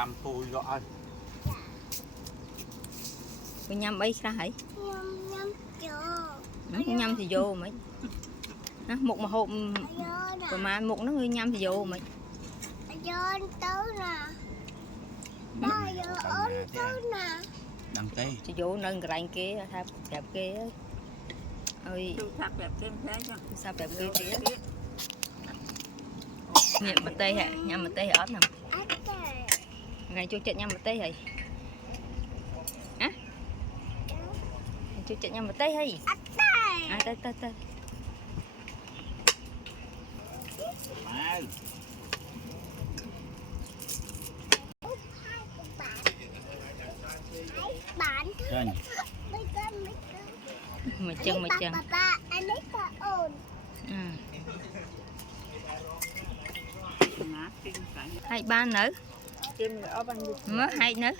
cam tôi rõ Cô nhâm ấy ra hả? Nhâm thì vô mấy. Một mà hộp mà một nó nhâm thì vô mấy. đằng tây Thì vô nâng cái kia tháp đẹp kia. Ơi sắp đẹp thêm thế cho. sao đẹp kia kia. Nhậm bật tê hả? Nhâm bật tê hả ớt nè. Ngày chú chết nhâm bật tê hả? Hả? Chú chết nhâm bật tê hả? À tê tê tê. Trên Mày chân hai ba nữa mới hai nữa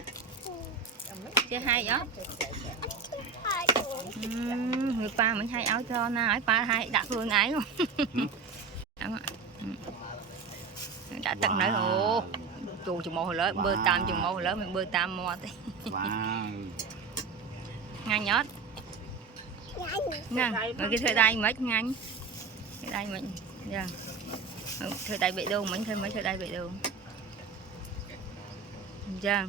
chứ hai đó người ba mình hai áo cho na hỏi ba hai đặt luôn ấy luôn đã tận nữa ồ chù chừng một hồi lớn bơi tam chừng một hồi lớn mình bơi tam mò thì ngay nhót nè cái thời đây mấy ngay cái đây mình giờ thời đây bị đâu mình thêm mấy thời đây bị đâu giờ